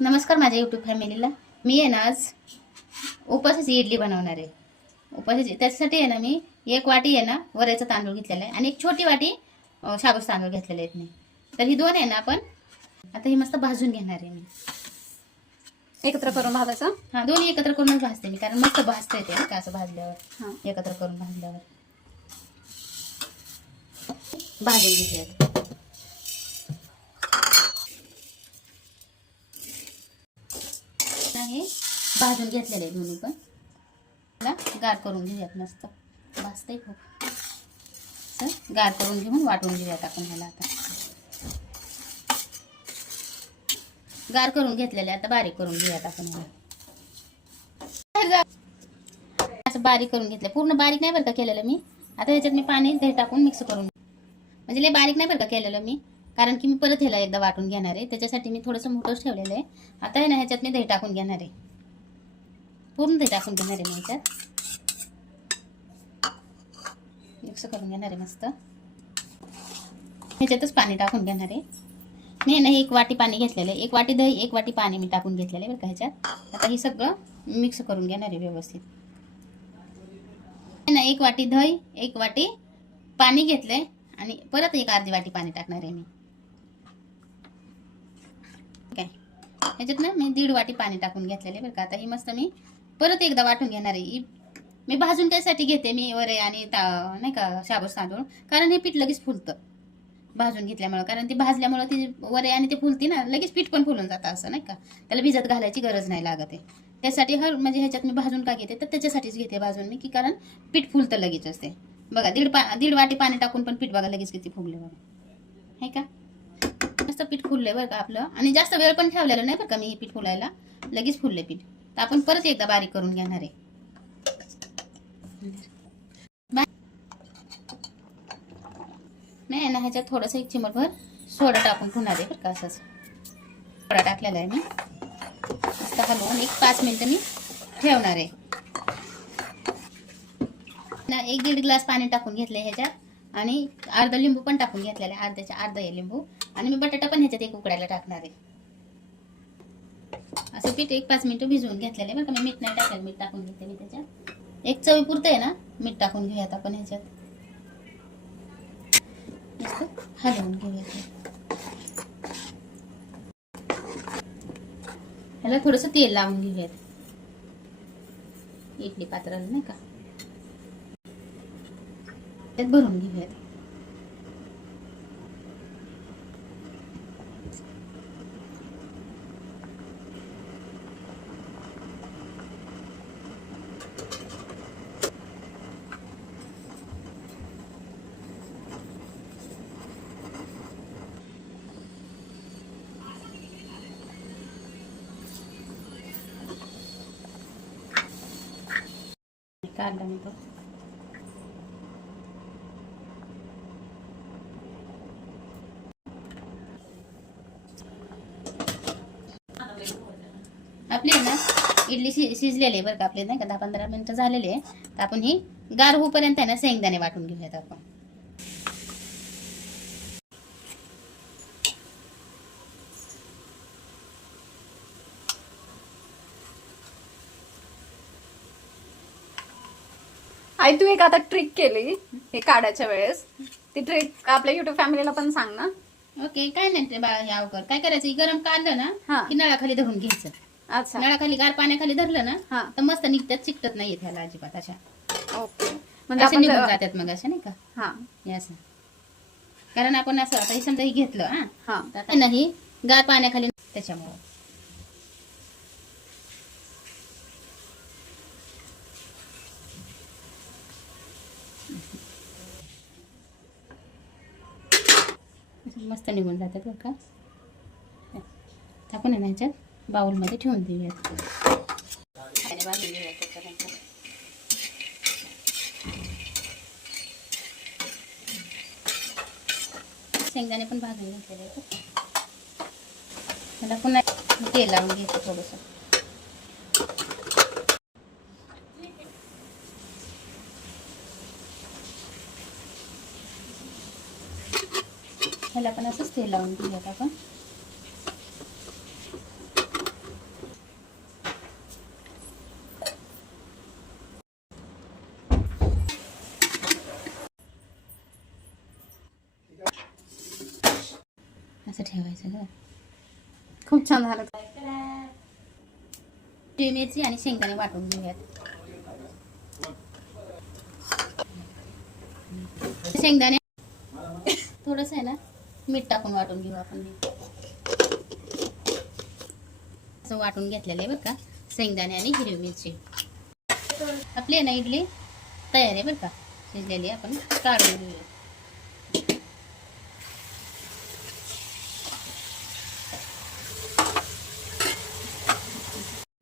नमस्कार माझ्या यूट्यूब फॅमिलीला. मी आहे ना आज उपासाची इडली बनवणार आहे. उपासाची त्याच्यासाठी आहे ना मी 1 वाटी आहे ना वऱ्याचा तांदूळ घेतलेला आहे आणि 1 छोटी वाटी शाबूचा तांदूळ घेतलेले आहेत मी. तर ही दोन आहे ना आपण आता ही मस्त भाजून घेणार आहे मी. एकत्र करून भाजायचं. हां, दोन्ही एकत्र करूनच भाजते मी, कारण मस्त भाजता येते का असं भाजल्यावर. एकत्र करून भाजल्यावर भाजून घेते. हे भाजून घेतलेले आहे दोन्ही पण. मला गार करून घेऊयात. मस्त भाजतंय खूप. असं गार करून घेऊन वाटून घेऊयात आपण ह्याला. आता गार करून घेतलेले, आता बारीक करून घेऊयात आपण ह्याला. असं बारीक करून घेतलं. पूर्ण बारीक नाही बरं का केलेलं मी. आता ह्याच्यात मी पाणी दही टाकून मिक्स करून, म्हणजे लय बारीक नाही बरं का केलेलं मी, कारण की मी परत ह्याला एकदा वाटून घेणार आहे. त्याच्यासाठी मी थोडंसं मोठंच ठेवलेलं आहे. आता आहे ना ह्याच्यात मी दही टाकून घेणार आहे. पूर्ण दही टाकून घेणार आहे मी ह्याच्यात. मिक्स करून घेणार आहे मस्त. ह्याच्यातच पाणी टाकून घेणार आहे मी. ना 1 वाटी पाणी घेतलेलं आहे. 1 वाटी दही 1 वाटी पाणी मी टाकून घेतलेलं आहे बरं का ह्याच्यात. आता हे सगळं मिक्स करून घेणार आहे व्यवस्थित. ना 1 वाटी दही 1 वाटी पाणी घेतलंय आणि परत 1 अर्धी वाटी पाणी टाकणार आहे मी. काय ह्याच्यात ना मी 1.5 वाटी पाणी टाकून घेतलेले बरं का. आता ही मस्त मी परत एकदा वाटून घेणार आहे. मी भाजून त्यासाठी घेते मी वरे आणि नाही का शाबूचा तांदूळ, कारण हे पीठ लगेच फुलतं भाजून घेतल्यामुळं. कारण ते भाजल्यामुळं ती वरे आणि ते फुलती ना, लगेच पीठ पण फुलून जातं असं नाही का. त्याला भिजत घालायची गरज नाही लागत आहे. त्यासाठी म्हणजे ह्याच्यात मी भाजून का घेते तर त्याच्यासाठीच घेते भाजून मी, की कारण पीठ फुलतं लगेच असते बघा. 1.5 वाटी पाणी टाकून पण पीठ बघा लगेच किती फुगले बघा, है का. मस्त पीठ फुललंय बरं का आपलं. आणि जास्त वेळ पण ठेवलेलं नाही बरं का मी हे पीठ फुलायला. लगेच फुलले पीठ. तर आपण परत एकदा बारीक करून घेणार आहे. नाही ना ह्याच्यात थोडंसं 1 चिमटभर सोडा टाकून ठेवणार आहे बरं का. असंच सोडा टाकलेला आहे मी. मस्त हलवून 1-5 मिनिटं मी ठेवणार आहे ना. 1-1.5 ग्लास पाणी टाकून घेतलंय ह्याच्यात आणि अर्धा लिंबू पण टाकून घेतलेला आहे. अर्ध्याच्या अर्धा आहे लिंबू. आणि मी बटाटा पण ह्याच्यात 1 उकडायला टाकणार आहे. असं पीठ 1-5 मिनिटं भिजवून घेतलेलं आहे बरं का. मी मीठ नाही टाकायला, मीठ टाकून घेते मी त्याच्यात. 1 चवी पुरतं आहे ना मीठ टाकून घेऊयात आपण ह्याच्यात. मस्त हलवून घेऊयात. ह्याला थोडंसं तेल लावून घेऊयात इडली पात्राला नाही का. त्यात भरून घेऊयात. काढला मी तो. आपली आहे ना इडली शिजलेली आहे बरं का. आपली नाही का 10-15 मिनिटं झालेली आहे. तर आपण ही गार होईपर्यंत आहे ना शेंगदाणे वाटून घेऊयात आपण. आई तू एक आता ट्रिक केली हे काढायच्या वेळेस, ती ट्रिक आपल्या युट्यूब फॅमिलीला पण सांग ना. ओके. काय नाही ते बाळा, हे अवघड काय करायचं, गरम काढलं ना की नळाखाली धरून घ्यायचं. अच्छा. नळाखाली गार पाण्याखाली धरलं ना तर मस्त निघतात, चिकटत नाही त्याला अजिबात. अशा ओके. म्हणजे असे आपण निघून जातात मग अशा नाही का. हा असं कारण आपण असं आता समजा ही घेतलं हा आता नाही गार पाण्याखाली, त्याच्यामुळं मस्त निघून जातात बरं का. आपण ह्याच्यात बाउलमध्ये ठेवून देऊयात. भाजून घेऊयात त्याच्यानंतर. शेंगदाणे पण भाजून घेतलेले आहेत. मला पुन्हा तेल लावून घ्यायचं थोडंसं. ह्याला पण असंच तेल लावून घेऊयात आपण. असं ठेवायचं ग. खूप छान झालं. हिरवी मिरची आणि शेंगदाणे वाटून घेऊयात. शेंगदाणे थोडंसं आहे ना मीठ टाकून वाटून घेऊ आपण. असं वाटून घेतलेलं आहे बरं का, शेंगदाणे आणि हिरवी मिरची. आपली आहे ना इडली तयार आहे बरं का, शिजलेली. आपण काढून घेऊया.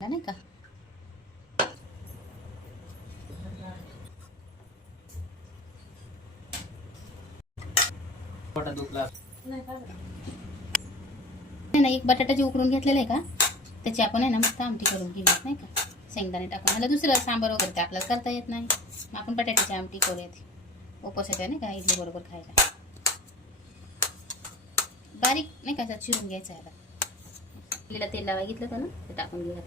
नाही का नाही, एक बटाटा उकडून घेतलेला आहे का, त्याची आपण आहे ना मस्त आमटी करून घेऊया नाही का, शेंगदाणे टाकून. मला दुसरं सांबार वगैरे ते आपल्याला करता येत नाही, मग आपण बटाट्याची आमटी करूयात. उपवासाच्या नाही का इडली बरोबर खायला. बारीक नाही का त्यात चिरून घ्यायचं आहे. इडलीला तेल लावाय घेतलं होतं ना, ते टाकून घेऊया.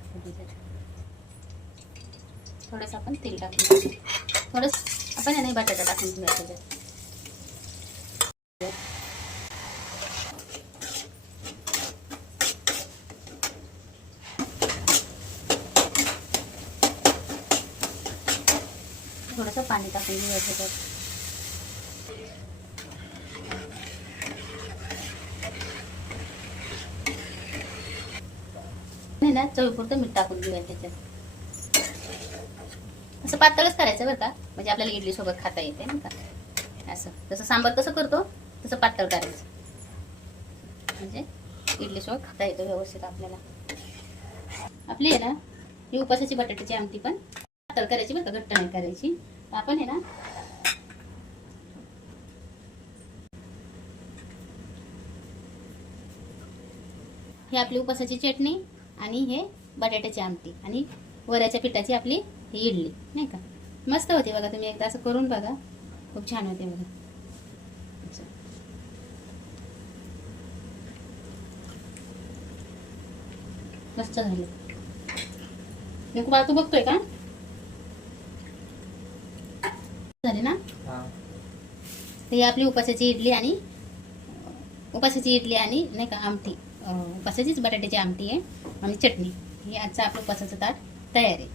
थोडंसं आपण तेल टाकून घेऊ. थोडंसं आपण आहे नाही बटाटा टाकून घेऊया त्याच्यात. थोडंसं पाणी टाकून घेऊया त्याच्यात. ना चवीपुरतं मीठ टाकून घेऊया त्याच्यात. असं पातळच करायचं बरं का, म्हणजे आपल्याला इडली सोबत खाता येते ना का. असं जसं सांबार कसं करतो तसं पातळ करायचं, म्हणजे इडली सोबत खाता येतो व्यवस्थित आपल्याला. आपली आहे ना ही उपासाची बटाट्याची आमटी पण पातळ करायची बरं का, घट्ट नाही करायची. आपण आहे ना ही आपली उपासाची चटणी आणि हे बटाट्याची आमटी आणि वऱ्याच्या पिठाची आपली ही इडली नाही का. मस्त होते बघा, तुम्ही एकदा असं करून बघा, खूप छान होते बघा. मस्त झाले. मी बाळा तू बघतोय का, झाले ना. ही आपली उपासाची इडली आणि नाही का आमटी, उपासाचीच बटाट्याची आमटी आहे आणि चटणी. ही आजचं आपलं उपासाचं ताट तयार आहे.